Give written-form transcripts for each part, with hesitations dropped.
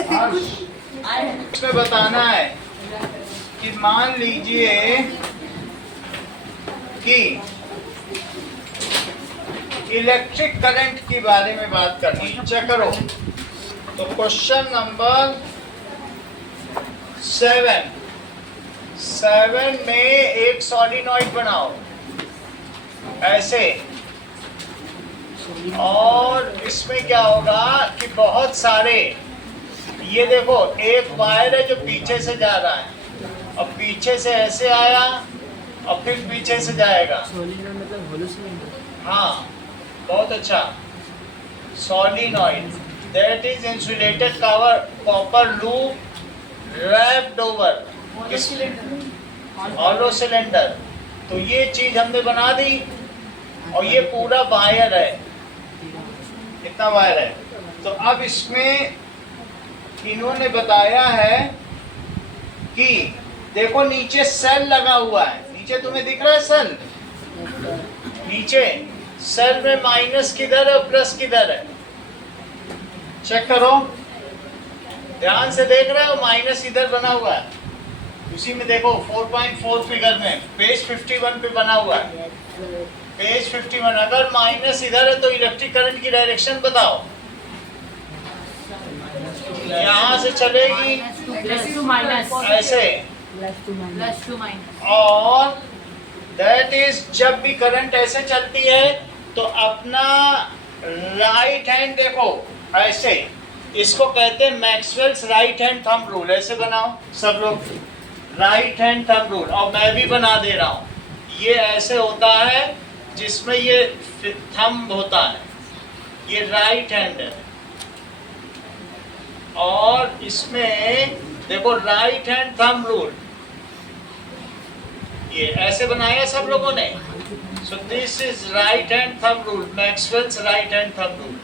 इसमें बताना है कि मान लीजिए कि इलेक्ट्रिक करंट के बारे में बात करनी है। चेक करो तो क्वेश्चन नंबर 7 में एक सॉलिनॉइड बनाओ ऐसे, और इसमें क्या होगा कि बहुत सारे, ये देखो एक वायर है जो पीछे से जा रहा है, और पीछे से ऐसे आया और फिर पीछे से जाएगा। मतलब होलो सिलेंडर। हाँ, बहुत अच्छा। Solenoid that is insulated copper loop wrapped over hollow cylinder. तो ये चीज हमने बना दी, और ये पूरा वायर है, कितना वायर है। तो अब इसमें इन्होंने बताया है कि देखो नीचे सेल लगा हुआ है, नीचे तुम्हें दिख रहा है सेल, नीचे सेल में माइनस किधर है प्लस किधर है, चेक करो, ध्यान से देख रहे हो, माइनस इधर बना हुआ है, उसी में देखो 4.4 फिगर में पेज 51 पे बना हुआ है, पेज 51। अगर माइनस इधर है तो इलेक्ट्रिक करंट की डायरेक्शन बताओ, यहाँ से चलेगी ऐसे, और दैट इज जब भी करंट ऐसे चलती है तो अपना राइट हैंड देखो ऐसे, इसको कहते हैं Maxwell's right hand thumb rule. ऐसे बनाओ सब लोग, राइट हैंड थंब रूल, और मैं भी बना दे रहा हूँ। ये ऐसे होता है जिसमें ये थंब होता है, ये राइट हैंड है, और इसमें देखो राइट हैंड थंब रूल, ये ऐसे बनाया सब लोगों ने। So this is right hand thumb rule, Maxwell's right hand thumb rule.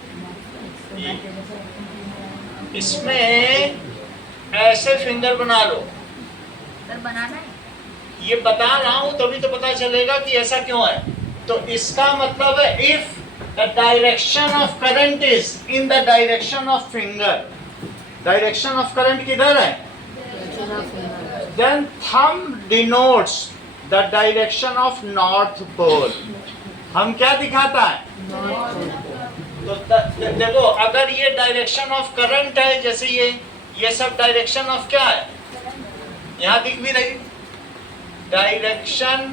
इसमें ऐसे फिंगर बना लो, सर बनाना है, ये बता रहा हूं तभी तो पता चलेगा कि ऐसा क्यों है। तो इसका मतलब है if the direction of current is in the direction of finger, direction of current किधर है, then thumb denotes the direction of north pole। हम क्या दिखाता है, तो देखो अगर ये डायरेक्शन ऑफ करंट है, जैसे ये सब डायरेक्शन ऑफ क्या है, यहाँ दिख भी रही डायरेक्शन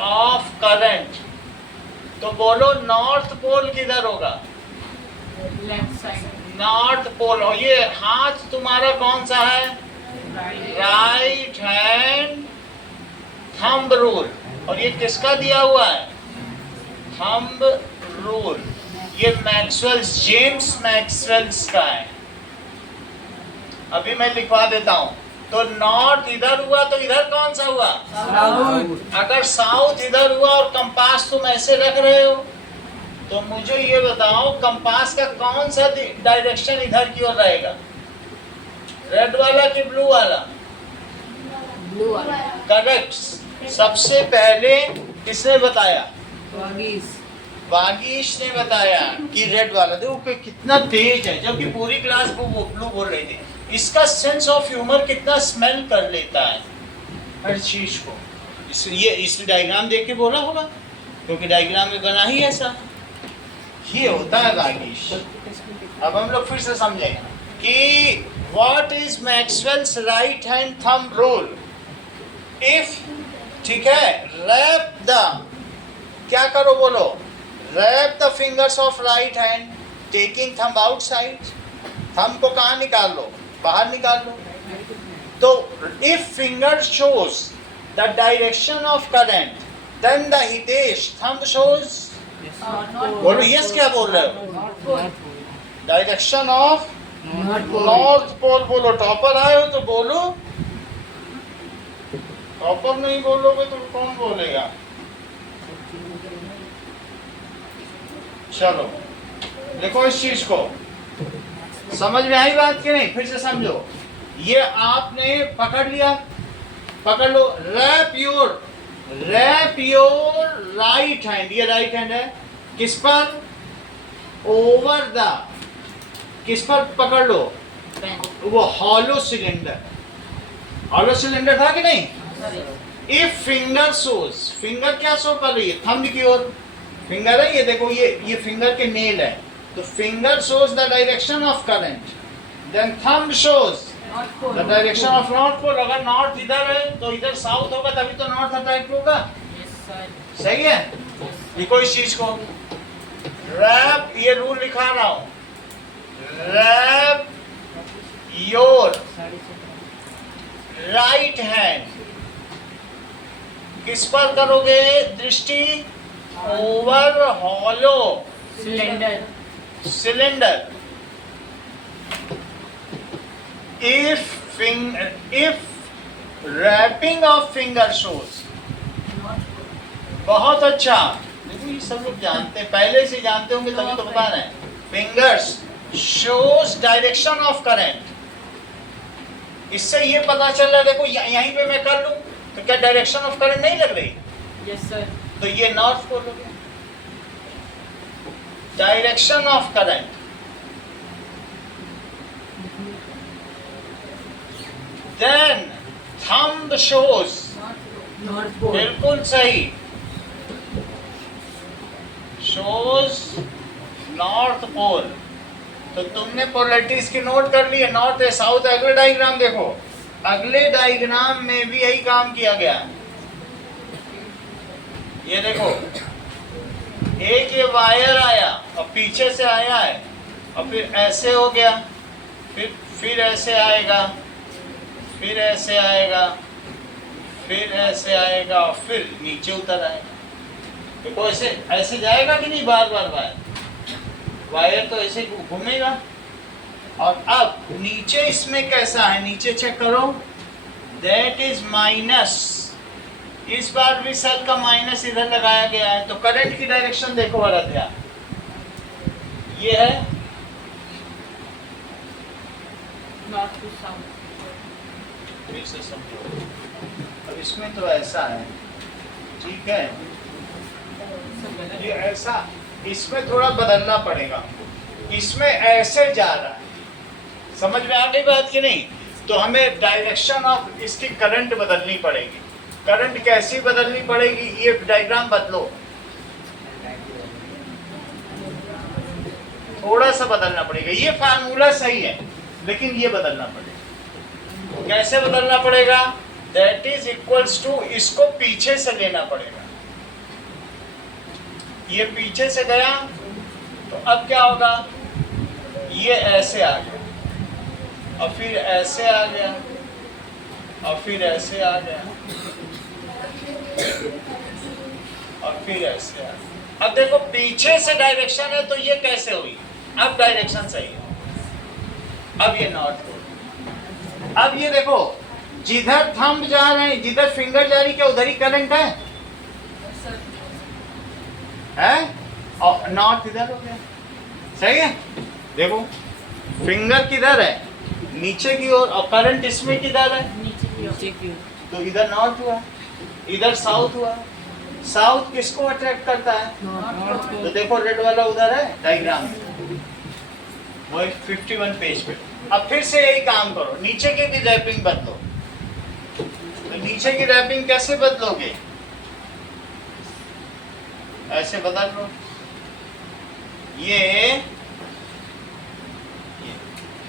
ऑफ करंट, तो बोलो नॉर्थ पोल किधर होगा, लेफ्ट साइड, नॉर्थ पोल। और ये हाथ तुम्हारा कौन सा है, राइट हैंड थंब रूल, और ये किसका दिया हुआ है, थंब रूल, ये मैक्सवेल्स, जेम्स मैक्सवेल्स का है। अभी मैं लिखवा देता हूं, तो नॉर्थ इधर हुआ तो इधर कौन सा हुआ, साउथ। अगर साउथ इधर हुआ और कंपास तुम ऐसे रख रहे हो, तो मुझे ये बताओ कंपास का कौन सा डायरेक्शन इधर की ओर रहेगा, रेड वाला कि ब्लू वाला, ब्लू वाला, करेक्ट। सबसे पहले किसने बताया, वागीश ने बताया कि रेड वाला। देखो कितना तेज है, जबकि पूरी क्लास ब्लू बोल रही थी। इसका सेंस ऑफ ह्यूमर कितना स्मेल कर लेता है हर चीज को। इस डायग्राम देख के बोला होगा, क्योंकि डायग्राम में बना ही ऐसा, ये होता है वागीश। अब हम लोग फिर से समझें कि what is Maxwell's right hand thumb rule. If, ठीक है, रैप द, क्या करो बोलो, wrap the fingers of right hand taking thumb outside. Thumb को कहाँ निकाल लो, बाहर निकाल लो। तो if finger shows the direction of current, then the हितेश थंब शोज, बोलो यस, क्या बोल रहे हो, डायरेक्शन ऑफ नॉर्थ पोल। बोलो टॉपर आए हो तो बोलो, टॉपर नहीं बोलोगे तो कौन बोलेगा। चलो देखो इस चीज को, समझ में आई बात कि नहीं, फिर से समझो। ये आपने पकड़ लिया, पकड़ लो, रैप योर राइट हैंड, ये राइट हैंड है, किस पर, ओवर द, किस पर पकड़ लो, वो हॉलो सिलेंडर था कि नहीं? इफ फिंगर शोज, फिंगर क्या शो कर रही है? थंब की ओर फिंगर है, ये देखो, ये फिंगर के नेल है, तो finger shows the direction of current, then thumb shows the direction of north pole. अगर नॉर्थ इधर है तो इधर साउथ होगा, तभी तो नॉर्थ अट्रैक्ट होगा। सही है? लिखो इस चीज को, रैप, ये रूल लिखा रहा हूं, रैप योर राइट हैंड, किस पर करोगे दृष्टि? Over hollow cylinder. If wrapping of finger shows, बहुत अच्छा। देखो ये सब लोग जानते हैं, पहले से जानते होंगे तभी तो बता रहे हैं। Fingers shows direction of current, इससे ये पता चल रहा है, देखो यहीं पे मैं कर लूं तो क्या डायरेक्शन ऑफ करंट नहीं लग रही? Yes sir. तो ये नॉर्थ पोल हो गया, direction of current. Then thumb shows, north pole. बिल्कुल सही, शोज नॉर्थ पोल। तो तुमने पोलैरिटीज की नोट कर ली है, नॉर्थ है साउथ है। अगले डायग्राम देखो, अगले डायग्राम में भी यही काम किया गया। ये देखो, एक ये वायर आया और पीछे से आया है और फिर ऐसे हो गया, फिर ऐसे आएगा, फिर ऐसे आएगा, फिर ऐसे आएगा और फिर नीचे उतर आएगा। देखो ऐसे जाएगा कि नहीं? बार बार वायर तो ऐसे घूमेगा। और अब नीचे इसमें कैसा है, नीचे चेक करो, दैट इज माइनस। इस बार भी सेल का माइनस इधर लगाया गया है, तो करंट की डायरेक्शन देखो आराध्या, ये है नॉर्थ टू साउथ। फिर से समझो, अब इसमें तो ऐसा है, ठीक है, ये ऐसा, इसमें थोड़ा बदलना पड़ेगा, इसमें ऐसे जा रहा है। समझ में आ गई बात कि नहीं? तो हमें डायरेक्शन ऑफ इसकी करंट बदलनी पड़ेगी। करंट कैसी बदलनी पड़ेगी? ये डायग्राम बदलो, थोड़ा सा बदलना पड़ेगा। ये फार्मूला सही है लेकिन ये बदलना पड़ेगा। कैसे बदलना पड़ेगा? दैट इज इक्वल्स टू, इसको पीछे से लेना पड़ेगा। ये पीछे से गया तो अब क्या होगा? ये ऐसे आ गया और फिर ऐसे आ गया और फिर ऐसे आ गया और फिर ऐसे आ गया। अब देखो पीछे से डायरेक्शन है तो ये कैसे हुई? अब डायरेक्शन सही है। अब ये नॉर्थ पोल। अब ये देखो, जिधर थंब जा रहे हैं, जिधर फिंगर जा रही, क्या उधर ही करंट है? और नॉर्थ इधर हो गया। सही है? देखो फिंगर किधर है? नीचे की ओर, और करंट इसमें किधर है? नीचे की ओर। तो इधर नॉर्थ हुआ, इधर साउथ हुआ। साउथ किसको अट्रैक्ट करता है? नॉर्थ तो देखो रेड वाला उधर है डायग्राम में, वो 51 पेज पे। अब फिर से यही काम करो, नीचे की भी रैपिंग बदलो। तो नीचे की रैपिंग कैसे बदलोगे? ऐसे बदल लो। ये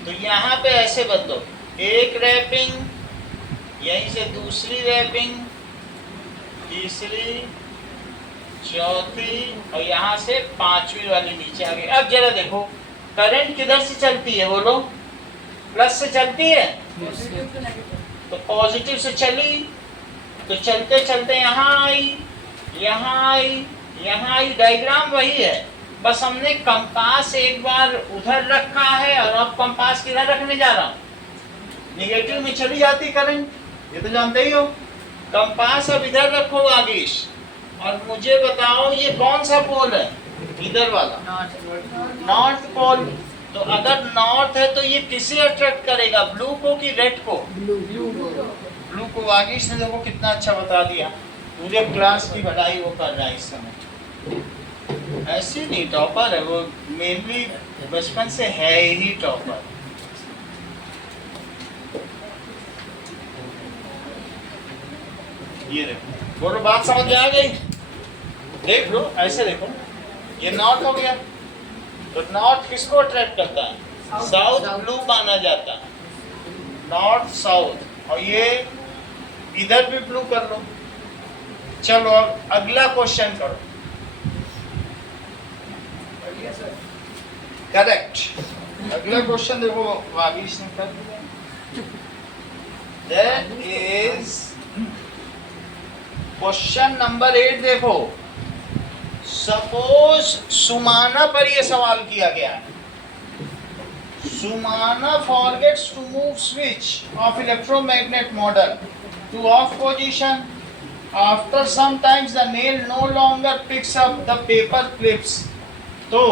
तो यहाँ पे ऐसे बदलो, एक रैपिंग, यहीं से दूसरी रैपिंग, तीसरी, चौथी, और यहाँ से पांचवी वाली नीचे आ गई। अब जरा देखो करंट किधर से चलती है? बोलो, प्लस से चलती है। तो पॉजिटिव से चली, तो चलते चलते यहाँ आई, यहाँ आई, यहाँ आई। डायग्राम वही है, बस हमने कंपास एक बार उधर रखा है और अब कंपास किधर रखने जा रहा हूँ? निगेटिव में चली जाती करंट, ये तो जानते ही हो। कंपास अब इधर रखो आगीश, और मुझे बताओ ये कौन सा पोल है? इधर वाला, नॉर्थ पोल। तो अगर नॉर्थ है तो ये किसे अट्रैक्ट करेगा? ब्लू को कि रेड को? ब्लू को। आगीश ने देखो कितना अच्छा बता दिया, पूरे क्लास की बढ़ाई वो कर रहा है इस समय। ऐसी नहीं टॉपर है वो, मेनली बचपन से है ही टॉपर। ये देखो, बोलो बात समझ में आ गई? देख लो, ऐसे देखो, ये नॉर्थ हो गया, तो नॉर्थ किसको अट्रैक्ट करता है? साउथ ब्लू माना जाता है, नॉर्थ साउथ, और ये इधर भी ब्लू कर लो। चलो अब अगला क्वेश्चन करो। करेक्ट। अगला क्वेश्चन देखो, वागीश ने कर दिया। That is क्वेश्चन नंबर 8 देखो। सपोज सुमाना पर यह सवाल किया गया है। Sumana forgets to move switch of electromagnet model to off position. After some times the nail no longer picks up the paper clips. So,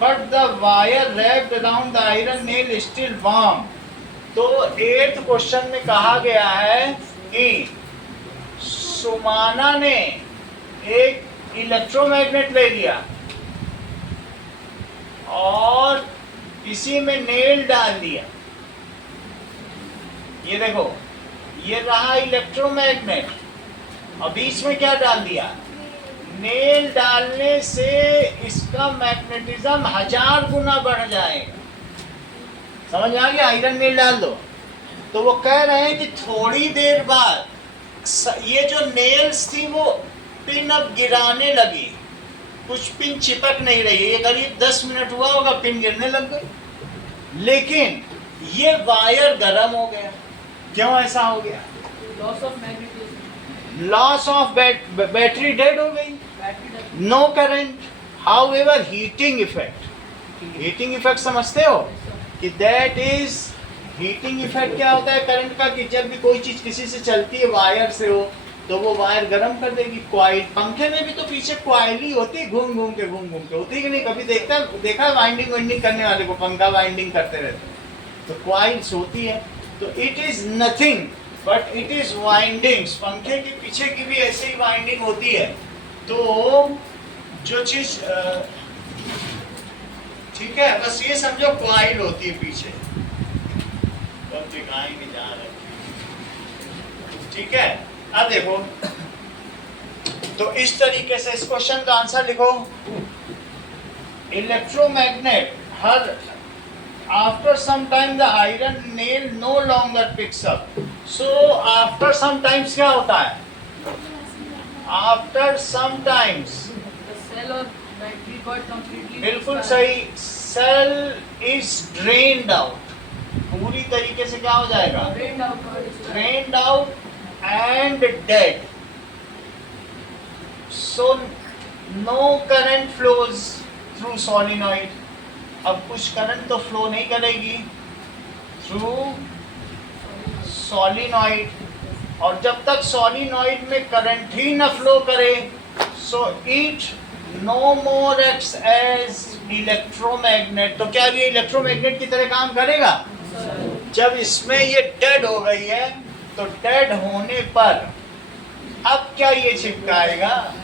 but the wire wrapped around the iron nail is still warm. तो 8th question में कहा गया है कि सुमाना ने एक electromagnet ले लिया और इसी में नेल डाल दिया। ये देखो, ये रहा इलेक्ट्रोमैग्नेट और बीच में क्या डाल दिया? नेल डालने से इसका मैग्नेटिज्म 1000 गुना बढ़ जाएगा। समझ आ गया? आयरन नेल डाल दो तो वो कह रहे हैं कि थोड़ी देर बाद ये जो नेल्स थी वो पिन अब गिराने लगी, कुछ पिन चिपक नहीं रही है। ये करीब 10 मिनट हुआ होगा, पिन गिरने लग गई, लेकिन ये वायर गर्म हो गया। क्यों ऐसा हो गया? Loss of magnetism, loss of battery dead हो गई, no current. However heating effect, heating effect समझते हो कि दैट इज हीटिंग इफेक्ट क्या होता है करंट का? कि जब भी कोई चीज किसी से चलती है वायर से हो तो वो वायर गर्म कर देगी। क्वाइल, पंखे में भी तो पीछे क्वाइल ही होती है, घूम घूम के होती है कि नहीं? कभी देखा वाइंडिंग वाइंडिंग करने वाले को, पंखा वाइंडिंग करते रहते तो क्वाइल्स होती है। तो it is nothing but it is windings. पंखे के पीछे की भी ऐसे ही वाइंडिंग होती है। तो जो चीज ठीक है, बस ये समझो क्वाइल होती है पीछे, तो दिखाएंगे जहाँ रहे। ठीक है, अब देखो, तो इस तरीके से इस क्वेश्चन का आंसर लिखो। Electromagnet her after some time the iron nail no longer picks up. So after some times क्या होता है? After some times the cell or battery got completely बिल्कुल discharged. सही, सेल इज ड्रेन्ड आउट, पूरी तरीके से क्या हो जाएगा? Drained out or discharged. Drained out and dead. So no current flows through solenoid. अब कुछ करंट तो फ्लो नहीं करेगी थ्रू सोलिनॉइड, और जब तक सोलिनॉइड में करंट ही न फ्लो करे, so it no more acts as electromagnet. तो क्या ये इलेक्ट्रोमैग्नेट की तरह काम करेगा? जब इसमें ये डेड हो गई है तो डेड होने पर अब क्या ये चिपकाएगा?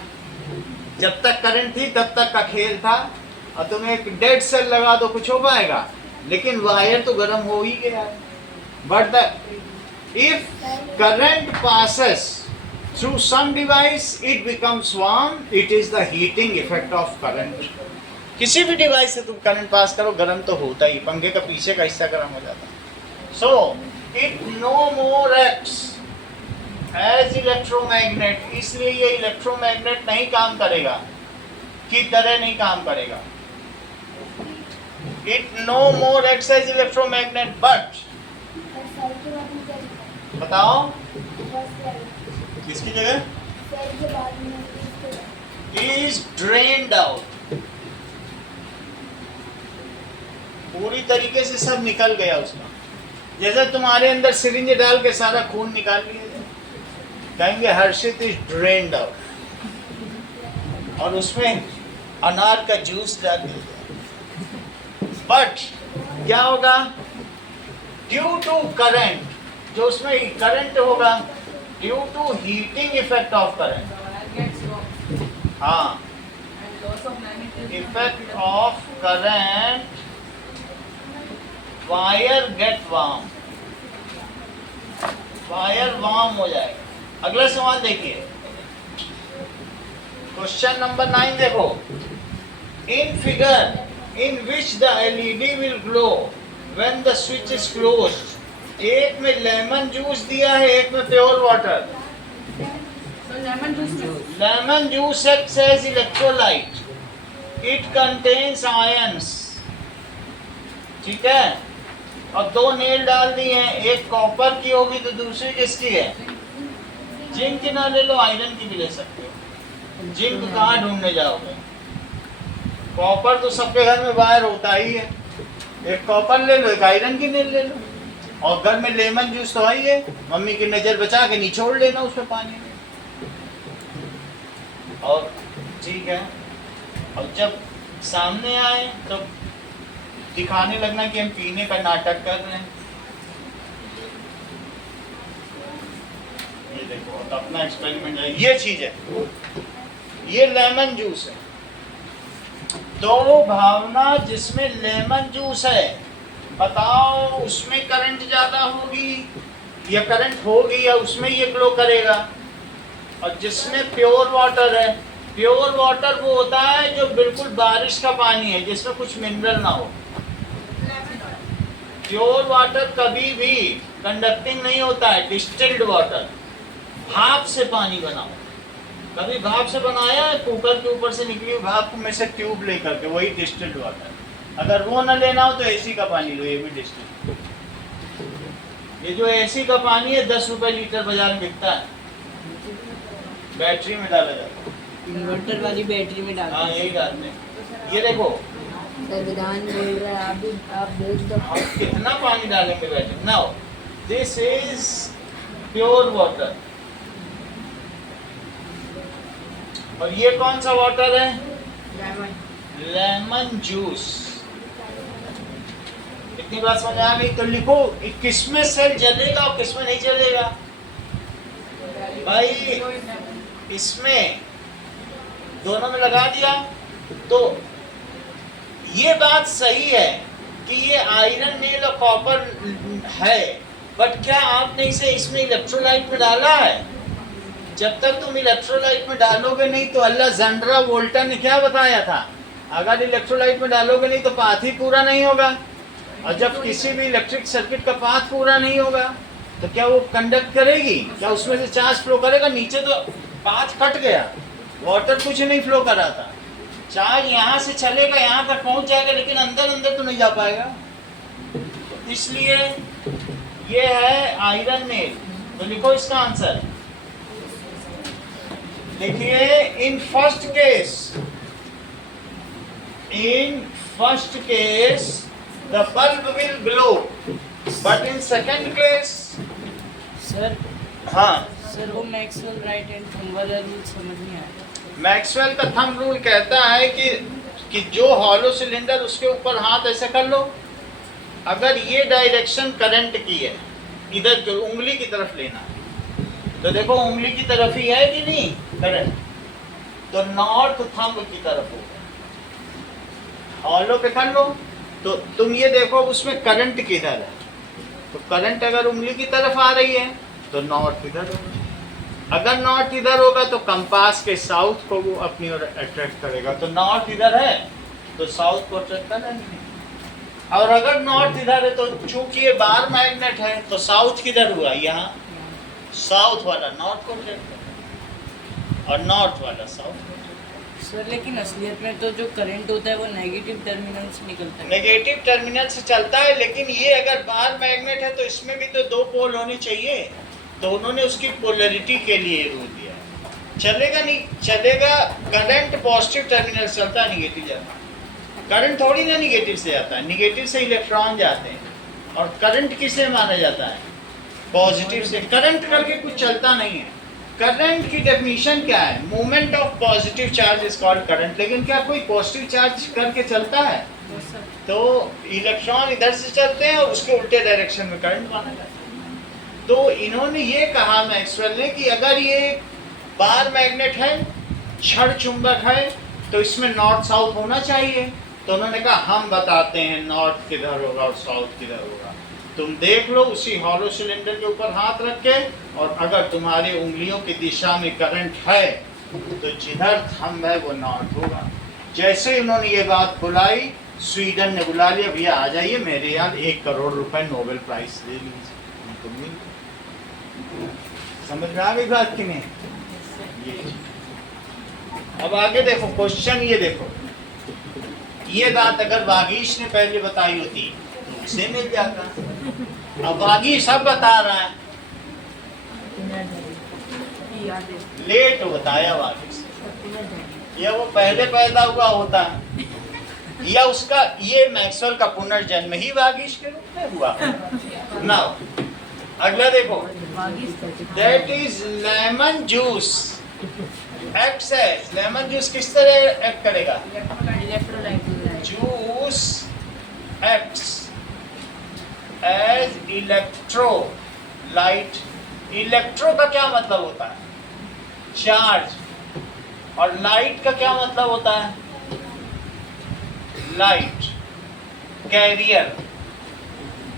जब तक करंट थी तब तक का खेल था, और तुम एक डेड सेल लगा दो, कुछ हो पाएगा? लेकिन वायर तो गर्म हो ही गया है। But the if current passes through some device it becomes warm. It is the heating effect of current. किसी भी डिवाइस से तुम करंट पास करो, गर्म तो होता ही, पंखे का पीछे का हिस्सा गर्म हो जाता है। So it no more acts as electromagnet. इसलिए ये इलेक्ट्रोमैग्नेट नहीं काम करेगा, की तरह नहीं काम करेगा। It no more acts as electromagnet but, बताओ किसकी जगह? Is drained out. पूरी तरीके से सब निकल गया उसका। जैसे तुम्हारे अंदर सिरिंज डाल के सारा खून निकाल लिया जाए, कहेंगे हर्षित इज ड्रेन्ड आउट, और उसमें अनार का जूस डाल दिया। बट क्या होगा? ड्यू टू करंट, जो उसमें करंट होगा, due to heating effect of current, The wire gets warm हाँ, and loss of magnetism. Effect of current, wire get warm, wire warm हो जाएगा। अगला सवाल देखिए, क्वेश्चन नंबर 9 देखो। In figure in which the LED will glow when the switch is closed. एक में lemon juice दिया है, एक में pure water. So lemon juice में lemon juice acts as electrolyte. It contains ions. ठीक है, और दो नेल डाल दी हैं, एक कॉपर की होगी तो दूसरी किसकी है? जिंक की ना ले लो, आयरन की भी ले सकते हो। जिंक कहाँ ढूंढने जाओगे? कॉपर तो सबके घर में बाहर होता ही है, एक कॉपर ले लो, एक आयरन की नेल ले लो, और घर में लेमन जूस तो आई है, मम्मी की नजर बचा के निचोड़ लेना उसमें पानी में। और ठीक है, और जब सामने आए तो दिखाने लगना कि हम पीने का नाटक कर रहे हैं। ये देखो अपना एक्सपेरिमेंट है, ये चीज है, ये लेमन जूस है। तो भावना जिसमें लेमन जूस है, बताओ उसमें करंट ज्यादा होगी या करंट होगी या उसमें ये ग्लो करेगा? और जिसमें प्योर वाटर है, प्योर वाटर वो होता है जो बिल्कुल बारिश का पानी है, जिसमें कुछ मिनरल ना हो। प्योर वाटर कभी भी कंडक्टिंग नहीं होता है, डिस्टिल्ड वाटर। भाप से पानी बनाओ, कभी भाप से बनाया है? कुकर के ऊपर से निकली भाप में से ट्यूब लेकर के, वही डिस्टिल्ड वाटर। अगर वो न लेना हो तो एसी का पानी लो, ये भी डिस्टिल्ड। ये जो एसी का पानी है 10 रुपए लीटर बाजार में बिकता है, बैटरी में डाला जाता है। इन्वर्टर वाली बैटरी में डाल। हाँ यही डालते हैं। ये देखो संविधान बोल रहा है, आप देख दो। हम कितना पानी डालेंगे battery. Now this is pure water, और ये कौन सा वाटर है? Lemon juice. इतनी बात समझ आ गई? तो लिखो किसमें सेल जलेगा और किसमें नहीं जलेगा। भाई इसमें दोनों में लगा दिया। तो ये बात सही है कि ये आयरन नेल और कॉपर है, बट क्या आपने इसे इसमें इलेक्ट्रोलाइट में डाला है? जब तक तुम इलेक्ट्रोलाइट में डालोगे नहीं तो अल्लाह ज़ंड्रा वोल्टा ने क्या बताया था, अगर इलेक्ट्रोलाइट में डालोगे नहीं तो पाथ ही पूरा नहीं होगा। और जब किसी भी इलेक्ट्रिक सर्किट का पाथ पूरा नहीं होगा तो क्या वो कंडक्ट करेगी? क्या उसमें से चार्ज फ्लो करेगा? नीचे तो पाथ कट गया, वाटर कुछ नहीं फ्लो कर रहा था। चार्ज यहाँ से चलेगा, यहाँ तक पहुँच जाएगा, लेकिन अंदर अंदर तो नहीं जा पाएगा। तो इसलिए ये है आयरन नेल। तो लिखो इसका आंसर, देखिए in first case the bulb will glow, but in second case. Sir हाँ सर, वो मैक्सवेल राइट हैंड थंब वाला रूल समझ नहीं आया। मैक्सवेल का थंब रूल कहता है कि जो हॉलो सिलेंडर उसके ऊपर हाथ ऐसे कर लो, अगर ये डायरेक्शन करंट की है, इधर उंगली की तरफ लेना है, तो देखो उंगली की तरफ ही है कि नहीं करंट, तो नॉर्थ थंब की तरफ होगा। हॉलो पे कर लो तो तुम ये देखो उसमें करंट किधर है, तो करंट अगर उंगली की तरफ आ रही है तो नॉर्थ इधर होगा। अगर नॉर्थ इधर होगा तो कंपास के साउथ को वो अपनी ओर अट्रैक्ट करेगा, तो नॉर्थ इधर है तो साउथ को अट्रैक्ट करेगा। और अगर नॉर्थ इधर है तो चूंकि ये बार मैग्नेट है तो साउथ किधर हुआ? यहाँ साउथ वाला नॉर्थ को अट्रैक्ट करेगा और नॉर्थ वाला साउथ को। सर लेकिन असलियत में तो जो करंट होता है वो नेगेटिव टर्मिनल से निकलता है। नेगेटिव टर्मिनल से चलता है, लेकिन ये अगर बार मैग्नेट है तो इसमें भी तो दो पोल होने चाहिए, तो उन्होंने उसकी पोलरिटी के लिए रूल दिया। चलेगा नहीं चलेगा, करंट पॉजिटिव टर्मिनल से चलता है, निगेटिव जाता है। करंट थोड़ी ना निगेटिव से जाता है, निगेटिव से इलेक्ट्रॉन जाते हैं। और करंट किसे माना जाता है? पॉजिटिव से। करंट करके कुछ चलता नहीं है। करंट की डेफिनेशन क्या है? Movement of positive charge is called current. लेकिन क्या कोई पॉजिटिव चार्ज करके चलता है? तो इलेक्ट्रॉन इधर से चलते हैं और उसके उल्टे डायरेक्शन में करंट माना जाता है। तो इन्होंने ये कहा मैक्सवेल ने कि अगर ये बार मैग्नेट है, क्षण चुंबक है, तो इसमें नॉर्थ साउथ होना चाहिए। तो उन्होंने कहा हम बताते हैं नॉर्थ किधर होगा और साउथ किधर होगा। तुम देख लो उसी हॉलो सिलेंडर के ऊपर हाथ रख के, और अगर तुम्हारी उंगलियों की दिशा में करंट है तो जिधर थंब है वो नॉर्थ होगा। जैसे ही उन्होंने ये बात बुलाई, स्वीडन ने बुला लिया, भैया आ जाइए, मेरे यहाँ 1 करोड़ रुपए नोबेल प्राइज ले लीजिए। उनको मिल, समझ में आ गई बात कि नहीं? ये अब आगे देखो, क्वेश्चन ये देखो, ये बात अगर वागीश ने पहले बताई होती तो उसे मिल जाता। अब वागीश अब बता रहा है, लेट बताया वागीश, या वो पहले पैदा हुआ होता है, या उसका ये मैक्सवेल का पुनर्जन्म ही वागीश के रूप में हुआ। नाउ अगला देखो, that is lemon juice acts as, lemon juice किस तरह एक्ट करेगा? Juice acts as electrolyte. Electro का क्या मतलब होता है? चार्ज। और लाइट का क्या मतलब होता है? Light, carrier.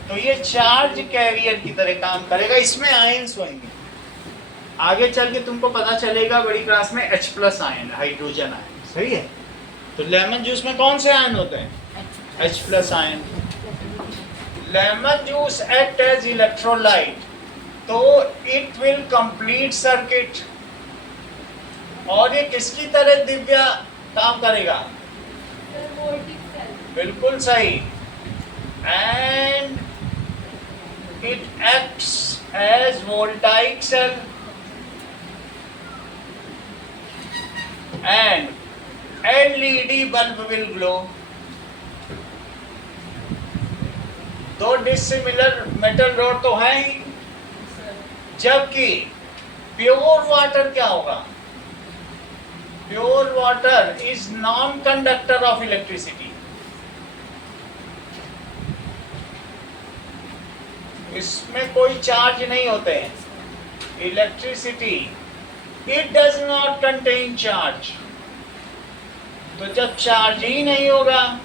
तो ये चार्ज कैरियर की तरह काम करेगा, इसमें आयन्स होंगे। आगे चल के तुमको पता चलेगा बड़ी क्लास में H+ आयन, हाइड्रोजन आयन, सही है? तो लेमन जूस में कौन से आयन होते हैं? H+ ion. Lemon juice act as electrolyte, तो इट विल कंप्लीट सर्किट। और ये किसकी तरह दिव्या काम करेगा? बिल्कुल सही। And it acts as voltaic cell and LED bulb will glow। दो डिसिमिलर मेटल रॉड तो है ही, जबकि प्योर वाटर क्या होगा? Pure water is non conductor of electricity. इसमें कोई चार्ज नहीं होते हैं। Electricity it does not contain charge. तो जब चार्ज ही नहीं होगा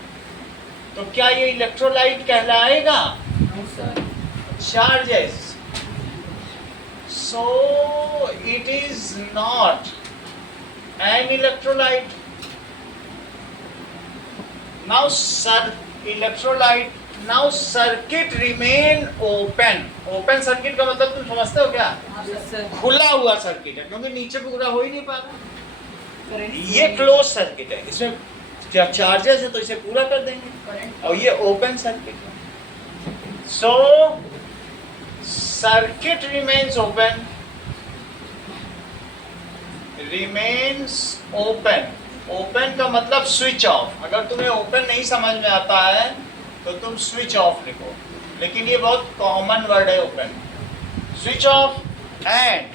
तो क्या ये इलेक्ट्रोलाइट कहलाएगा? Charges. So it is not an electrolyte. Now electrolyte, now circuit remain open. Open circuit का मतलब तुम समझते हो क्या? खुला हुआ सर्किट है, क्योंकि नीचे पूरा हो ही नहीं पा रहा। ये क्लोज सर्किट है, इसमें क्या चार्जेस है तो इसे पूरा कर देंगे, और ये ओपन सर्किट है। सो circuit remains open, remains open. Open का मतलब स्विच ऑफ। अगर तुम्हें ओपन नहीं समझ में आता है तो तुम स्विच ऑफ लिखो, लेकिन ये बहुत कॉमन वर्ड है open. Switch off and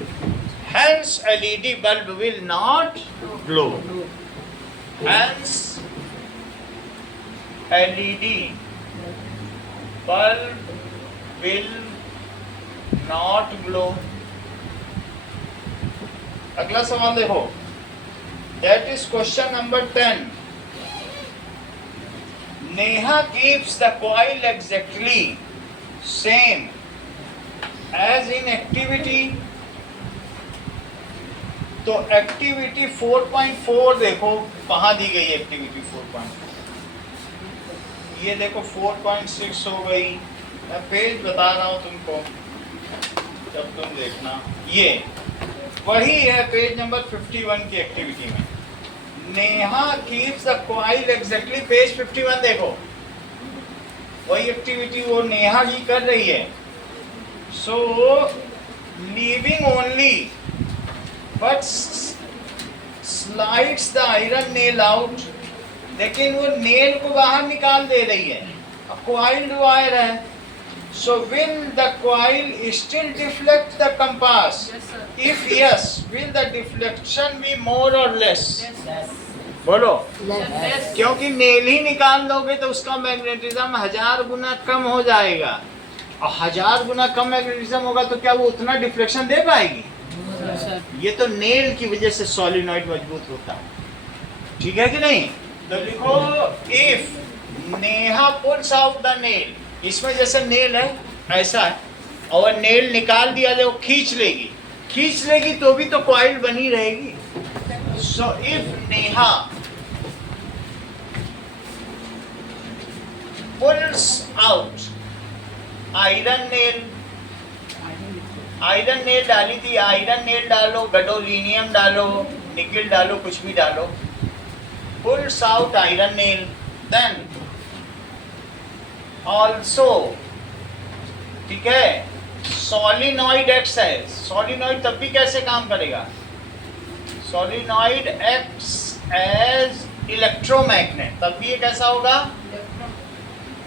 hence LED bulb will not glow. Hence LED bulb will not glow. अगला सवाल देखो, that is question number 10. Neha keeps the coil exactly same as in activity. तो activity 4.4 देखो कहाँ दी गई activity 4.4, ये देखो 4.6 हो गई। मैं पेज बता रहा हूँ तुमको, जब तुम देखना, ये वही है पेज नंबर 51 की एक्टिविटी में। Neha keeps the coil exactly, page 51 देखो, वही एक्टिविटी वो नेहा ही कर रही है। So leaving only but slides the iron nail out, लेकिन वो नेल को बाहर निकाल दे रही है। अब coiled वायर है, so will the coil still deflect the compass? Yes, sir. If yes, will the deflection be more or less? Yes, yes. बोलो। Yes. क्योंकि नेल ही निकाल दोगे तो उसका मैग्नेटिज्म 1000 गुना कम हो जाएगा, और 1000 गुना कम मैग्नेटिज्म होगा तो क्या वो उतना डिफ्लेक्शन दे पाएगी? ये तो नेल की वजह से सोलिनॉइड मजबूत होता है, ठीक है कि नहीं? तो लिखो if Neha pools out the nail, इसमें जैसे नेल है ऐसा है, और नेल निकाल दिया जाए वो खींच लेगी तो भी तो कॉइल बनी रहेगी. So if Neha pulls out iron nail डाली थी, आयरन नेल डालो, गैडोलीनियम डालो, निकल डालो, कुछ भी डालो, pulls out iron nail, then also, ठीक है, सोलिनॉइड एक्ट्स है. सोलिनॉइड तब भी कैसे काम करेगा? सोलिनॉइड एक्ट्स एज इलेक्ट्रोमैग्नेट, तब भी ये कैसा होगा?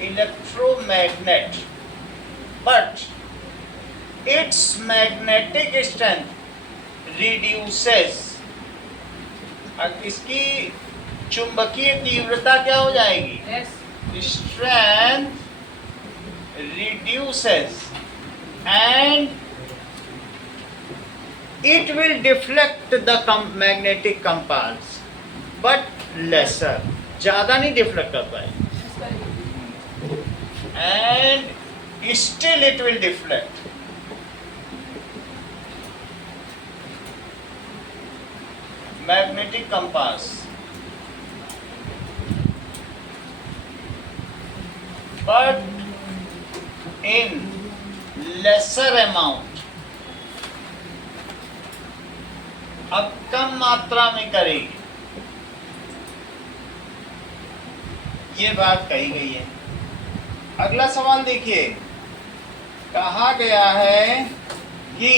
Electromagnet. But it's magnetic strength reduces, इसकी चुंबकीय तीव्रता क्या हो जाएगी? Yes. Strength reduces and it will deflect the magnetic compass but lesser, ज़्यादा नहीं डिफ्लेक्ट कर पाएगी, and still it will deflect. Magnetic compass, but in lesser amount, अब कम मात्रा में करेगी. ये बात कही गई है. अगला सवाल देखिए, कहा गया है कि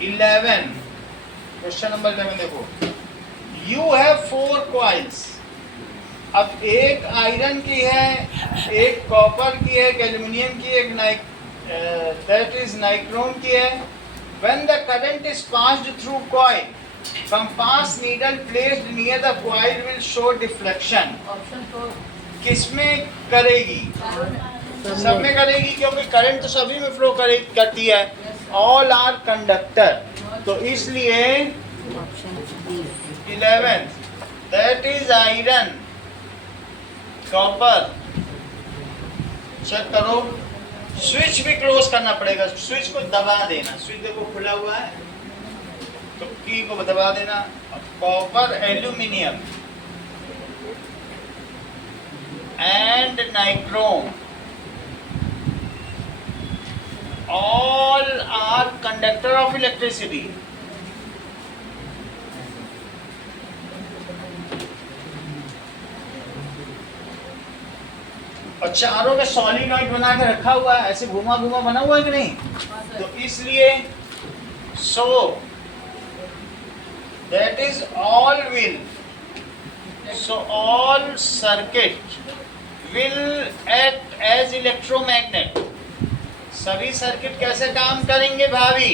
11, क्वेश्चन नंबर 11 देखो, यू हैव 4 कॉइल्स. अब एक आयरन की है, एक कॉपर की है, एक एल्यूमिनियम की, एक दैट इज नाइक्रोम की है. When the current is passed through coil, compass needle placed near the coil will show deflection. Option 4. किसमें करेगी? सब में करेगी, क्योंकि करंट तो सभी में फ्लो करती है. ऑल आर कंडक्टर, तो इसलिए 11 that is iron, copper. Check करो, स्विच भी क्लोज करना पड़ेगा, स्विच को दबा देना. स्विच देखो खुला हुआ है तो की को दबा देना. Copper, aluminium and nichrome, all are conductor of electricity. और चारों में सॉलिनॉइड बना के रखा हुआ है, ऐसे घुमा घुमा बना हुआ है कि नहीं? तो इसलिए so that is all will, so all circuit will act as electromagnet. सभी सर्किट कैसे काम करेंगे भाभी?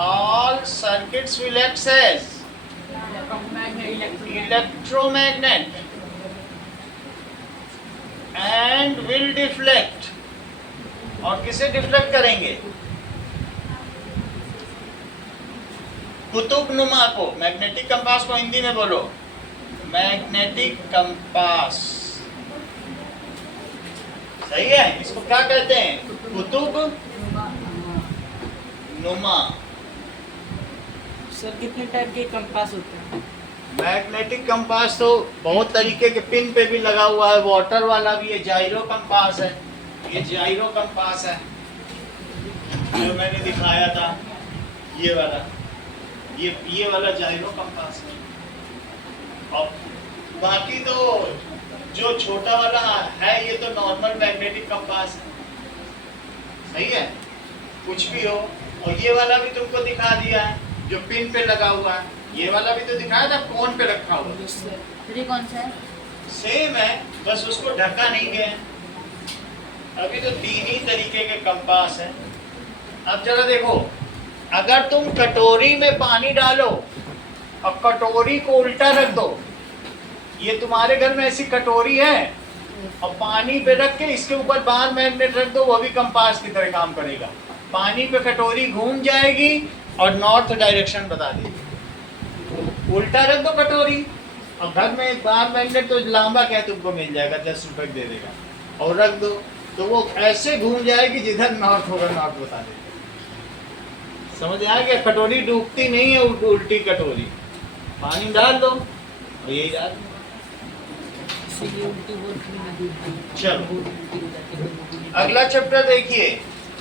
All circuits will act as electromagnet and will deflect. और किसे डिफ्लेक्ट करेंगे? कुतुब नुमा को. मैग्नेटिक कंपास को हिंदी में बोलो, मैग्नेटिक कंपास. सही है, इसको क्या कहते हैं? कुतुब नुमा. सर कितने टाइप के कंपास होते हैं? मैग्नेटिक कंपास तो बहुत तरीके के, पिन पे भी लगा हुआ है, वाटर वाला भी है, जाइरो कंपास है. ये जाइरो कंपास है जो मैंने दिखाया था, ये वाला, ये वाला जाइरो कंपास है. और बाकी तो जो छोटा वाला है ये तो नॉर्मल मैग्नेटिक कंपास है. सही है, कुछ भी हो. और ये वाला भी तुमको दिखा दिया है जो पिन पे लगा हुआ है. ये वाला भी तो दिखाया था, कोन पे रखा हुआ. ये कौन सा है? सेम है, बस उसको ढका नहीं गया. अभी तो 3 ही तरीके के कंपास है. अब जरा देखो, अगर तुम कटोरी में पानी डालो और कटोरी को उल्टा रख दो, ये तुम्हारे घर में ऐसी कटोरी है, और पानी पे रख के इसके ऊपर बाहर मैग्नेट रख दो, वो भी कंपास की तरह काम करेगा. पानी पे कटोरी घूम जाएगी और नॉर्थ डायरेक्शन बता देगी. उल्टा रख दो कटोरी, और घर में बाहर मैग्नेट तो लांबा क्या तुमको मिल जाएगा, 10 रुपए दे देगा, और रख दो. तो वो ऐसे घूम जाएगी जिधर नॉर्थ होगा नॉर्थ बता देगी। समझ आ गया? कटोरी डूबती नहीं है उल्टी कटोरी, पानी डाल दो और यही डाल दो। इसीलिए उल्टी होती है। चलो अगला चैप्टर देखिए,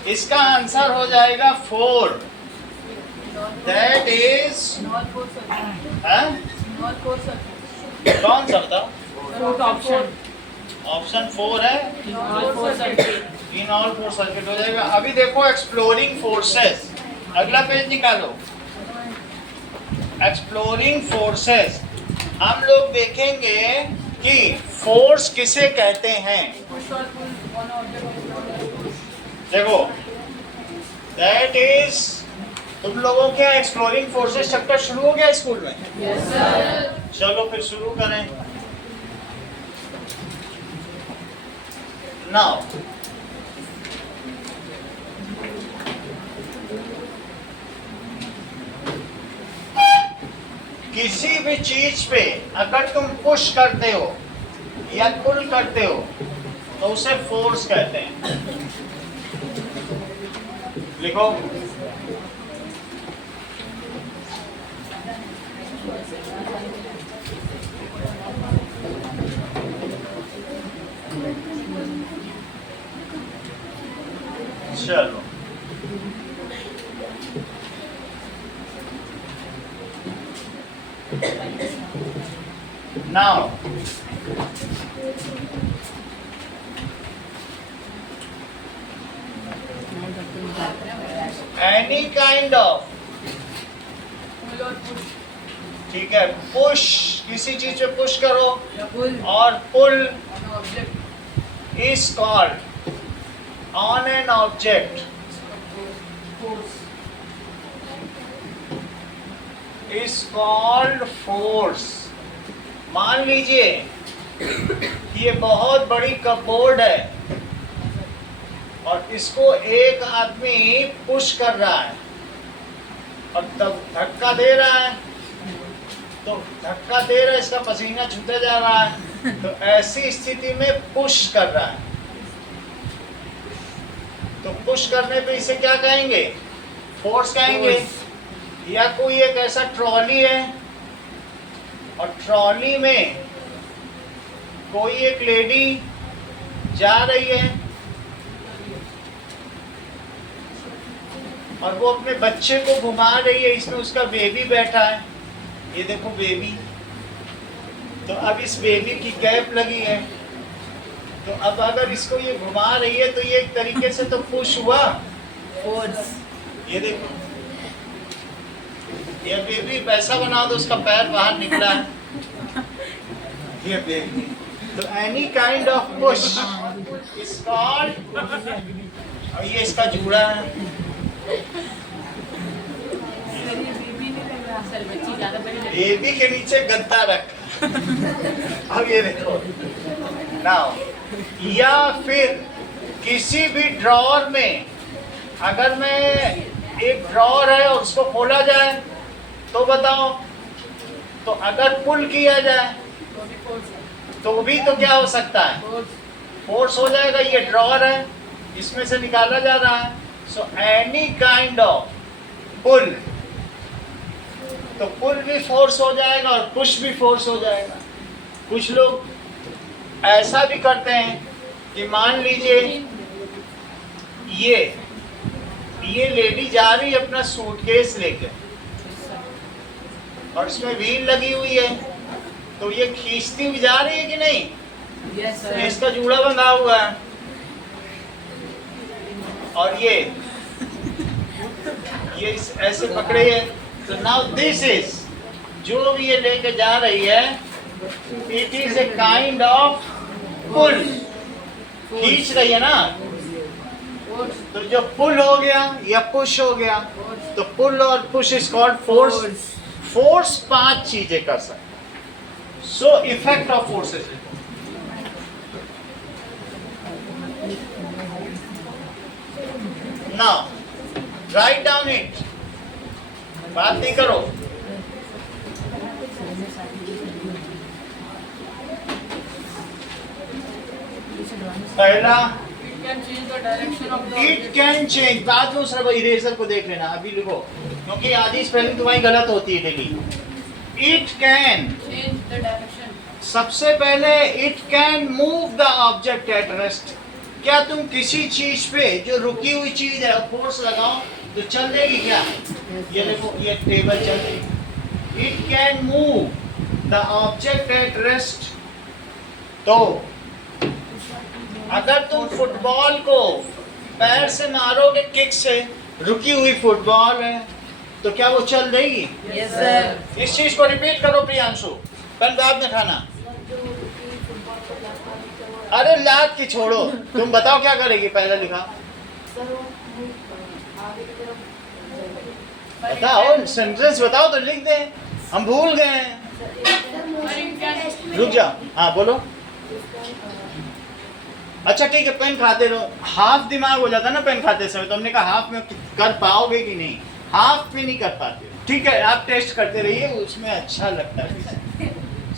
इसका आंसर हो जाएगा 4। दैट इज कौन सा बताओ? ऑप्शन 4 है, इन ऑल 4 सर्किट हो जाएगा। अभी देखो एक्सप्लोरिंग फोर्सेस, अगला पेज निकालो। एक्सप्लोरिंग फोर्सेस, हम लोग देखेंगे कि फोर्स किसे कहते हैं। देखो दैट इज, तुम लोगों के एक्सप्लोरिंग फोर्सेस चैप्टर शुरू हो गया स्कूल में? Yes, sir. चलो फिर शुरू करें। नाउ किसी भी चीज पे अगर तुम पुश करते हो या पुल करते हो तो उसे फोर्स कहते हैं। लिखो चलो now any kind of, ठीक है, पुश, किसी चीज पे पुश करो और पुल is called on an object is called force। मान लीजिए कि ये बहुत बड़ी कपबोर्ड है और इसको एक आदमी पुश कर रहा है और तब धक्का दे रहा है, तो धक्का दे रहा है, इसका पसीना छूटे जा रहा है, तो ऐसी स्थिति में पुश कर रहा है। तो पुश करने पे इसे क्या कहेंगे? फोर्स कहेंगे। या कोई एक ऐसा ट्रॉली है और ट्रॉली में कोई एक लेडी जा रही है और वो अपने बच्चे को घुमा रही है, इसमें उसका बेबी बैठा है, ये देखो बेबी। तो अब इस बेबी की कैप लगी है, तो अब अगर इसको ये घुमा रही है तो ये एक तरीके से तो पुश हुआ, फोर्स। ये देखो ये बेबी, पैसा बना दो, उसका पैर बाहर निकला है, ये बेबी। तो any kind of push is called, और ये इसका जूड़ा है। बेबी के नीचे गद्दा रख। अब ये देखो नाउ, या फिर किसी भी ड्रॉअर में, अगर मैं एक ड्रॉअर है और उसको खोला जाए तो बताओ, तो अगर पुल किया जाए तो भी तो क्या हो सकता है? फोर्स हो जाएगा। ये ड्रॉअर है, इसमें से निकाला जा रहा है, सो एनी काइंड ऑफ पुल, तो पुल भी फोर्स हो जाएगा और पुश भी फोर्स हो जाएगा। कुछ लोग ऐसा भी करते हैं कि मान लीजिए ये लेडी जा रही है अपना सूटकेस लेकर और इसमें व्हील लगी हुई है, तो ये खींचती हुई जा रही है कि नहीं? Yes, sir. इसका जूड़ा बंधा हुआ है और ये ऐसे पकड़े है। तो नाउ दिस इज, जो भी ये लेके जा रही है, it is a kind of pull, खींच रही है ना। तो जो पुल हो गया या पुश हो गया, तो पुल और push is called force. Force 5 चीजें कर सकते। So effect of forces, now write down it, बात नहीं करो। पहला can change the direction of the it can change, बाद में सिर्फ इरेजर को देख लेना, अभी लिखो क्योंकि आधी स्पेलिंग तुम्हारी गलत होती है daily. It can, change the direction. सबसे पहले it can move the object at rest. क्या तुम किसी चीज पे जो रुकी हुई चीज है फोर्स लगाओ तो चल देगी क्या? ये देखो ये टेबल चल रही। It can move the object at rest. तो अगर तुम फुटबॉल को पैर से मारोगे किक से, रुकी हुई फुटबॉल है, तो क्या वो चल देगी? Yes sir. इस चीज को रिपीट करो प्रियांशु, कल बाद में खाना। अरे लात की छोड़ो, तुम बताओ क्या करेगी? पहले लिखा बताओ, सेंटेंस बताओ तो लिख दे, हम भूल गए हैं। रुक जाओ, हाँ बोलो। अच्छा ठीक है, पेन खाते रहो, हाफ दिमाग हो जाता ना पेन खाते समय, तो हमने कहा हाफ में कर पाओगे कि नहीं, हाफ में नहीं कर पाते। ठीक है, आप टेस्ट करते रहिए, उसमें अच्छा लगता है।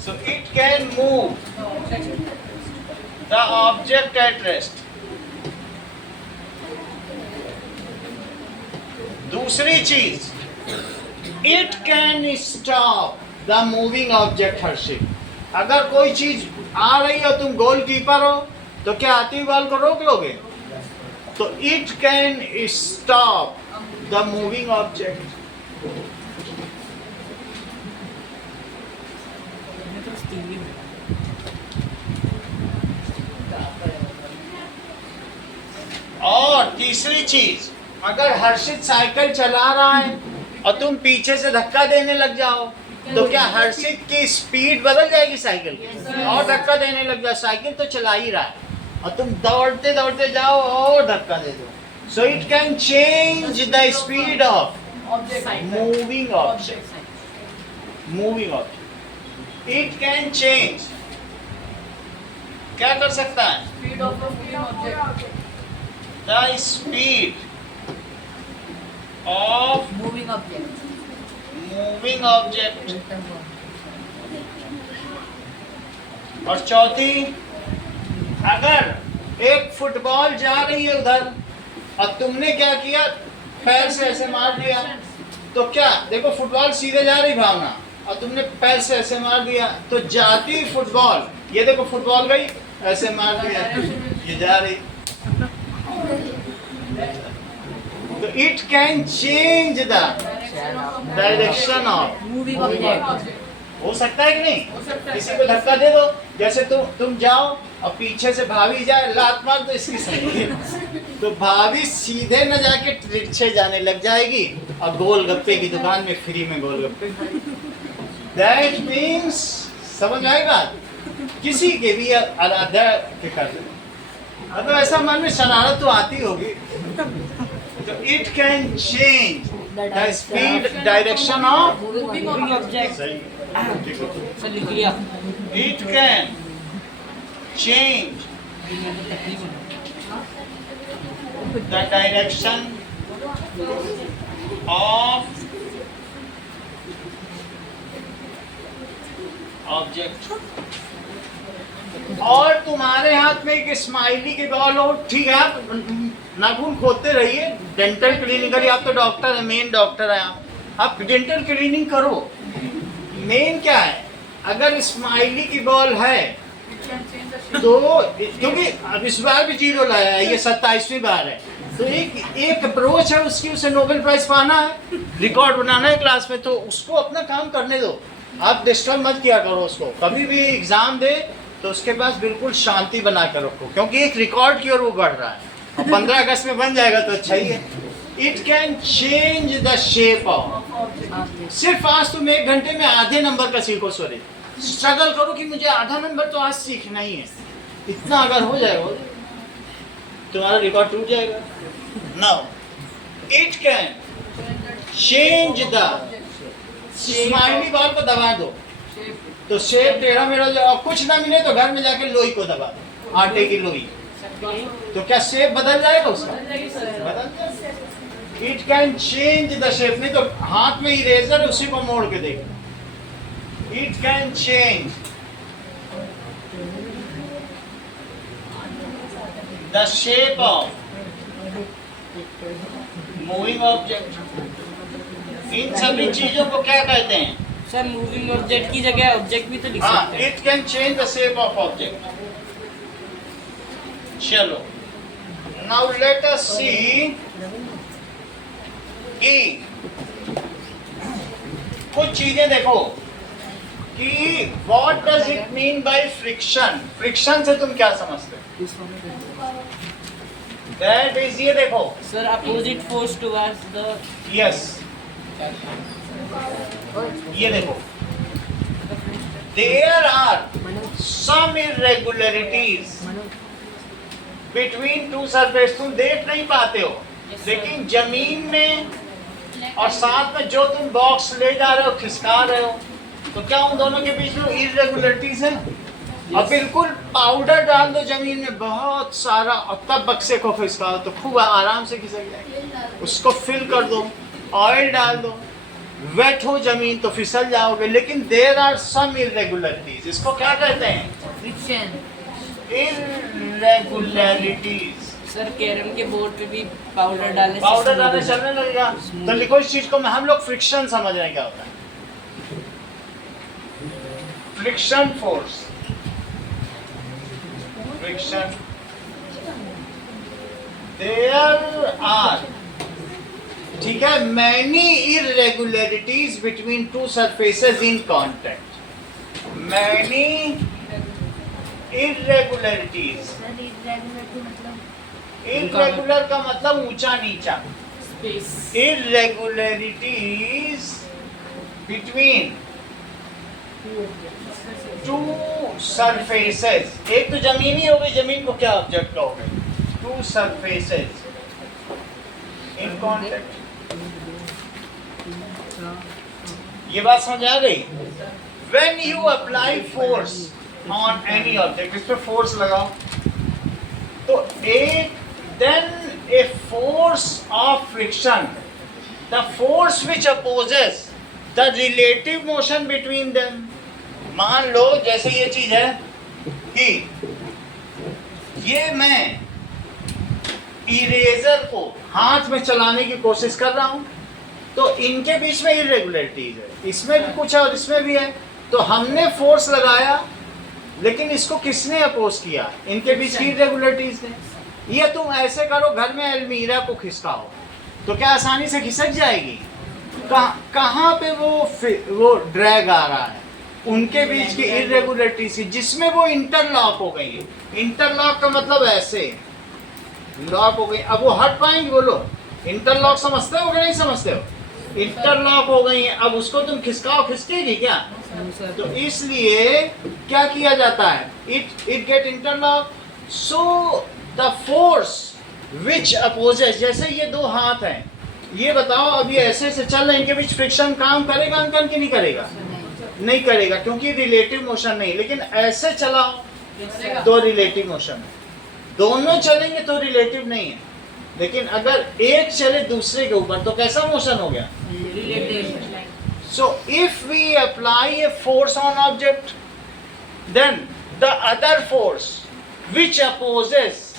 So it can move the object at rest. दूसरी चीज, it can stop the moving object Harshit. अगर कोई चीज आ रही हो, तुम गोलकीपर हो, तो क्या आती बॉल को रोक लोगे? तो it can stop the moving object. और तीसरी चीज, अगर हर्षित साइकिल चला रहा है और तुम पीछे से धक्का देने लग जाओ, तो क्या हर्षित की स्पीड बदल जाएगी साइकिल की? और धक्का देने लग जाओ, साइकिल तो चला ही रहा है और तुम दौड़ते दौड़ते जाओ और धक्का दे दो। सो it can change the speed of moving object. Moving object it can change, क्या कर सकता है? Speed of the moving object. The speed of Moving object. Moving object. और चौथी, अगर एक फुटबॉल जा रही है उधर और तुमने क्या किया, पैर से ऐसे मार दिया, तो क्या देखो फुटबॉल सीधे जा रही भावना, और तुमने पैर से ऐसे मार दिया, तो जाती हुई फुटबॉल, ये देखो फुटबॉल गई ऐसे मार दिया, ये जा रही। तो it can change the direction of Moving object. हो सकता है कि नहीं? किसी को धक्का दे दो, जैसे तुम जाओ और पीछे से भाभी जाए, लात मार दो इसकी सही, तो भाभी सीधे न जाके रिक्शे जाने लग जाएगी और गोलगप्पे की दुकान में फ्री में गोलगप्पे। दैट मीन्स, समझ आएगा? किसी के भी अराधा के कर दो, अब ऐसा मन में शरारत तो आती होगी। तो it can change the speed direction of Moving object. सही, ठीक है। सर लिख लिया। It can change the direction of object। और तुम्हारे हाथ में एक स्माइली की बॉल हो, ठीक है, आप नाखून खोदते रहिए, डेंटल क्लीनिंग करिए, आप तो डॉक्टर है, मेन डॉक्टर है आप डेंटल क्लीनिंग करो। मेन क्या है, अगर स्माइली की बॉल है तो, क्योंकि अब इस बार भी जीरो लाया है, ये 27वीं बार है, तो एक अप्रोच है उसकी, उसे नोबेल प्राइज पाना है, रिकॉर्ड बनाना है क्लास में, तो उसको अपना काम करने दो, आप डिस्टर्ब मत किया करो उसको। कभी भी एग्जाम दे तो उसके पास बिल्कुल शांति बना कर रखो, क्योंकि एक रिकॉर्ड की ओर वो बढ़ रहा है, और 15 अगस्त में बन जाएगा तो अच्छा ही है। It can change the shape of. सिर्फ आज तुम 1 घंटे में आधे नंबर का सीखो, सॉरी स्ट्रगल करो कि मुझे आधा नंबर तो आज सीखना ही है, इतना अगर हो जाएगा तुम्हारा रिकॉर्ड टूट जाएगा। Now it can change the, smiley ball को दबा दो तो शेप टेढ़ा मेढ़ा हो जाए, और कुछ ना मिले तो घर में जाके लोई को दबा दो, आटे की लोई, तो क्या शेप बदल जाएगा उसका? बदल जाएगा। It can change the shape, नहीं तो हाथ में इरेजर उसी को मोड़ के देखो। It can change the shape of moving object. इन सभी चीजों को क्या कहते हैं? सर मूविंग ऑब्जेक्ट की जगह ऑब्जेक्ट भी तो लिख हाँ, सकते हैं। It can change the shape of object. चलो, नाउ लेट अस सी कि कुछ चीजें देखो कि what does it mean by friction. Friction से तुम क्या समझते हो? दैट इज, ये देखो, sir opposite force towards the yes, ये देखो, there are some irregularities between two surface. तुम देख नहीं पाते हो, लेकिन जमीन में और साथ में जो तुम बॉक्स ले जा रहे हो, खिसका रहे हो, तो क्या उन दोनों के बीच में इरेगुलरिटीज है? और बिल्कुल पाउडर डाल दो जमीन में बहुत सारा, और तब बक्से को खिसकाओ तो खूब आराम से खिसक जाएगा। उसको फिल कर दो, ऑयल डाल दो, वेट हो जमीन तो फिसल जाओगे। लेकिन देयर आर सम इरेगुलरिटीज। इसको क्या कहते हैं? फ्रिक्शन। इरेगुलरिटीज। सर कैरम के बोर्ड पे भी पाउडर डालने पाउडर डालने चलने लगेगा तो लिखो इस चीज को। हम लोग फ्रिक्शन समझ रहे हैं क्या होता है। Friction force, friction. There are, ठीक है, many irregularities between two surfaces in contact. Many irregularities. Sir irregular तो मतलब इरेगुलर का मतलब ऊंचा नीचा। Space. irregularities between two surfaces। एक तो जमीनी हो गई, जमीन को क्या ऑब्जेक्ट कहोगे? two surfaces in contact। ये बात समझ आ गई? When you apply force on any object, इस पे फोर्स लगाओ तो एक, then a force of friction, the force which opposes the relative motion between them। मान लो जैसे ये चीज है कि ये मैं इरेजर को हाथ में चलाने की कोशिश कर रहा हूं, तो इनके बीच में इरेगुलरिटीज है, इसमें भी कुछ है और इसमें भी है। तो हमने फोर्स लगाया, लेकिन इसको किसने अपोज किया? इनके बीच की इरेगुलरिटीज ने। ये तुम ऐसे करो, घर में अलमीरा को खिसकाओ तो क्या आसानी से खिसक जाएगी? कहाँ पे वो ड्रैग आ रहा है? उनके बीच की इरेगुलरिटीज की, जिसमें वो इंटरलॉक हो गई है। इंटरलॉक का मतलब ऐसे लॉक हो गई, अब वो हट पाएंगी? बोलो, इंटरलॉक समझते हो कि नहीं समझते हो? इंटरलॉक हो गई है, अब उसको तुम खिसकाओ, खिसकेगी क्या? तो इसलिए क्या किया जाता है? It get interlock. So the force which opposes, जैसे ये दो हाथ हैं, ये बताओ अभी ऐसे से चल रहे हैं, इनके बीच फ्रिक्शन काम करेगा अंकल कि नहीं करेगा? नहीं करेगा, क्योंकि रिलेटिव मोशन नहीं। लेकिन ऐसे चलाओ तो रिलेटिव मोशन है। दोनों चलेंगे तो रिलेटिव नहीं है। लेकिन अगर एक चले दूसरे के ऊपर तो कैसा मोशन हो गया? So if we apply a force on object, then the other force which opposes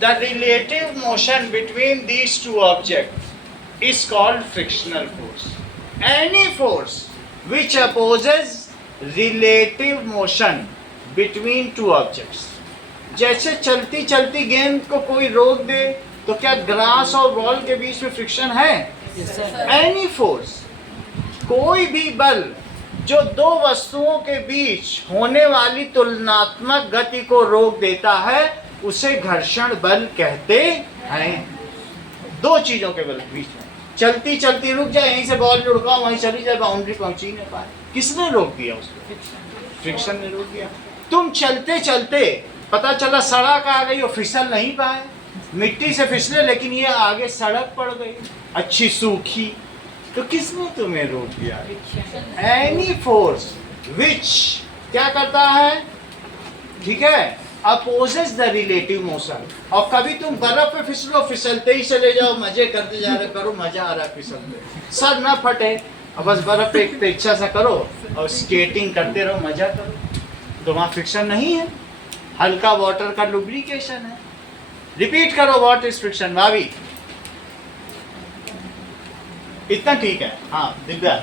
the relative motion between these two objects is called frictional force. Any force which opposes relative motion between two objects, जैसे चलती चलती गेंद को कोई रोक दे तो क्या glass और बॉल के बीच में फ्रिक्शन है? एनी फोर्स, कोई भी बल जो दो वस्तुओं के बीच होने वाली तुलनात्मक गति को रोक देता है, उसे घर्षण बल कहते हैं। दो चीजों के बल बीच में, चलती चलती रुक जाए, यहीं से बॉल लुढ़काओ वहीं चली जाए, बाउंड्री पहुंच ही नहीं पाए, किसने रोक दिया उसको? फ्रिक्शन ने रोक दिया। तुम चलते चलते पता चला सड़क आ गई और फिसल नहीं पाए, मिट्टी से फिसले, लेकिन ये आगे सड़क पड़ गई अच्छी सूखी, तो किसने तुम्हें रोक दिया? एनी फोर्स विच क्या करता है? ठीक है, अपोजेस द रिलेटिव मोशन। और कभी तुम बर्फ पे फिसलो, फिसलते ही चले जाओ, मजे करते जा रहे करो, मजा आ रहा है फिसलते, सर ना फटे, और बस बर्फ पे एक अच्छा सा करो और स्केटिंग करते रहो, मजा करो, तो वहाँ फ्रिक्शन नहीं है, हल्का वाटर का लुब्रिकेशन है। रिपीट करो व्हाट इज फ्रिक्शन भाभी, इतना ठीक है। हाँ Divya,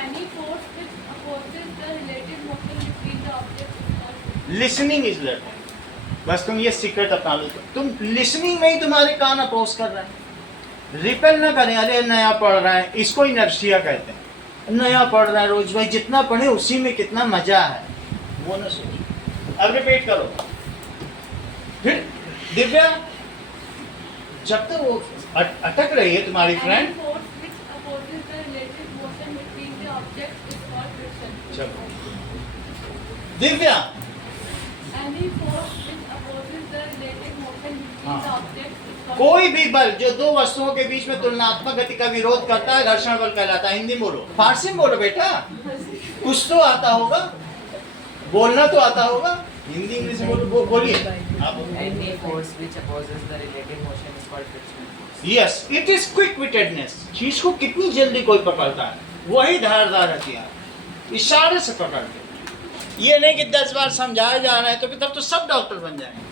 Any force which opposes the relative motion between the objects is called listening is learning. बस तुम ये सीक्रेट अपना लो, तुम लिसनिंग में ही तुम्हारे कान अपोज कर रहे हैं। रिपेल ना करें, अरे नया पढ़ रहा है, इसको इनर्शिया कहते हैं। नया पढ़ रहा है रोज भाई, जितना पढ़े उसी में कितना मजा है, वो ना सोचो। अब रिपीट करो फिर दिव्या, जब तक वो अटक रही है तुम्हारी any friend. force which opposes the relative motion between the objects is called friction. चलो Divya, Any force which opposes the relative motion between हाँ। the objects is called कोई भी बल जो दो वस्तुओं के बीच में तुलनात्मक गति का विरोध करता है घर्षण बल कहलाता है। हिंदी बोलो, फारसी में बोलो बेटा, कुछ तो आता होगा, बोलना तो आता होगा। हिंदी इंग्लिश में बोलो, बोलिए आप। Any force which opposes the relative motion is called frictional force. Yes, it is quick wittedness. चीज को कितनी जल्दी कोई पकड़ता है, वही धारदार हथियार, इशारे से पकड़ के। ये नहीं कि 10 बार समझाया जा रहा है तो तब तो सब डॉक्टर बन जाएंगे।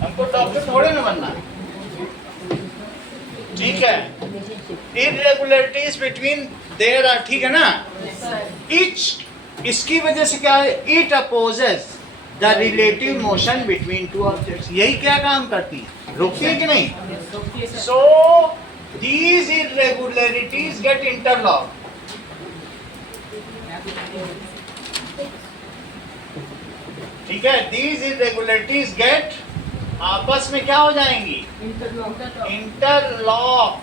हमको डॉक्टर थोड़े ना बनना है, ठीक है। इरेगुलरिटीज बिटवीन देयर आर, ठीक है ना। इच, इसकी वजह से क्या है, it opposes the relative motion between two objects. यही क्या काम करती है, रोकती है कि नहीं। So these irregularities get interlock. ठीक है, दीज इरेगुलरिटीज गेट, आपस में क्या हो जाएंगी, इंटरलॉक।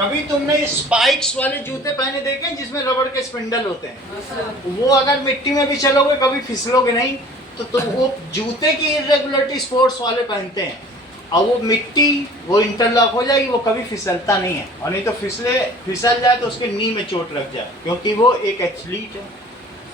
कभी तुमने स्पाइक्स वाले जूते पहने देखे जिसमें रबड़ के स्पिंडल होते हैं, वो अगर मिट्टी में भी चलोगे कभी फिसलोगे नहीं। तो तुम वो जूते की इरेगुलरिटी स्पोर्ट्स वाले पहनते हैं, और वो मिट्टी वो इंटरलॉक हो जाएगी, वो कभी फिसलता नहीं है। और नहीं तो फिसल जाए तो उसके नी में चोट लग जाए, क्योंकि वो एक एथलीट है,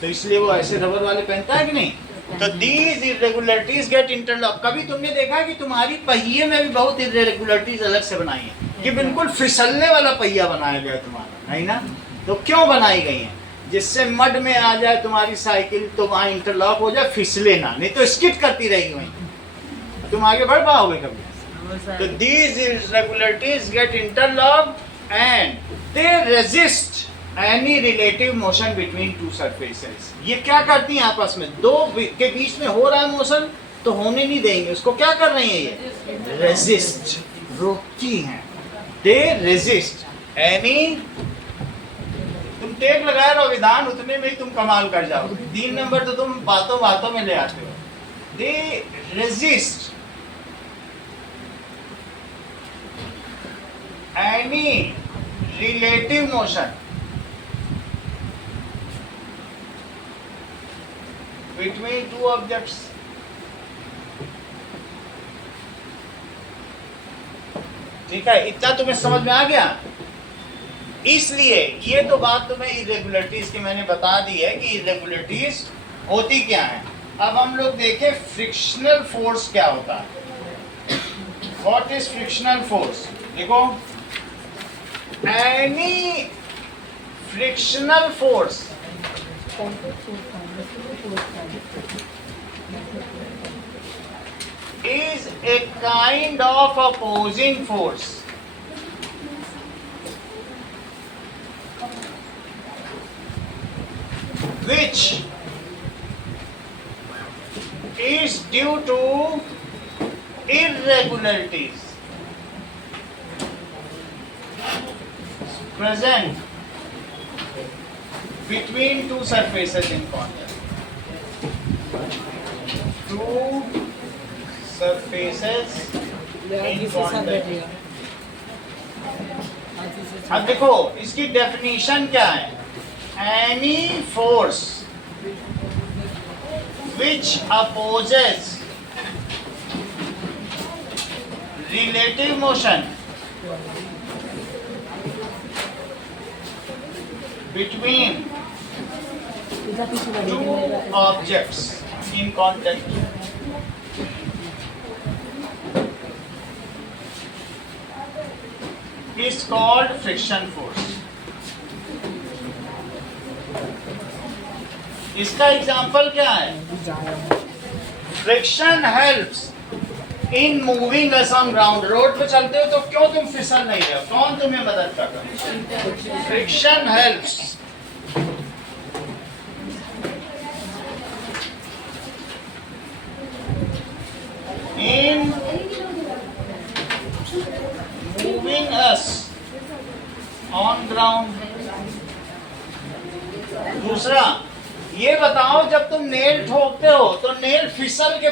तो इसलिए वो ऐसे रबर वाले पहनता है कि नहीं। तो दीज इरेगुलरिटीज गेट इंटरलॉक। कभी तुमने देखा कि तुम्हारी पहिए में भी बहुत इरेगुलरिटीज अलग से बनाई है, कि बिल्कुल फिसलने वाला पहिया बनाया गया तुम्हारा, नहीं ना। तो क्यों बनाई गई है, जिससे मड में आ जाए तुम्हारी साइकिल तो वहाँ इंटरलॉक हो जाए, फिसले ना, नहीं तो स्किड करती रहेगी वहीं, तुम आगे बढ़ पाओगे कभी। तो these irregularities get interlocked and they resist any relative motion between two surfaces. ये क्या करती हैं, आपस में दो के बीच में हो रहा है मोशन तो होने नहीं देंगे, उसको क्या कर रही है, ये रेजिस्ट, रोकती हैं। दे रेजिस्ट एनी, तुम टेक लगाए रहो विधान, उतने में ही तुम कमाल कर जाओगे। 3 नंबर तो तुम बातों बातों में ले आते हो। दे resist any relative motion between two objects। ठीक है, इतना तुम्हें समझ में आ गया। इसलिए ये तो बात तुम्हें इरेगुलरिटीज की मैंने बता दी है कि इरेगुलरिटीज होती क्या है। अब हम लोग देखें फ्रिक्शनल फोर्स क्या होता है। व्हाट इज फ्रिक्शनल फोर्स, देखो any frictional force is a kind of opposing force which is due to irregularities present between two surfaces in contact. Two surfaces in contact. अब देखो इसकी डेफिनेशन क्या है, any force which opposes relative motion between two objects in contact is called friction force। इसका example क्या है, friction helps in moving us on ground, road पे चलते हो तो क्यों तुम फिसल नहीं रहे हो? कौन तुम्हें मदद कर रहा है? Friction helps. In moving us on ground. दूसरा, ये बताओ जब तुम नेल ठोकते हो तो नेल फिसल के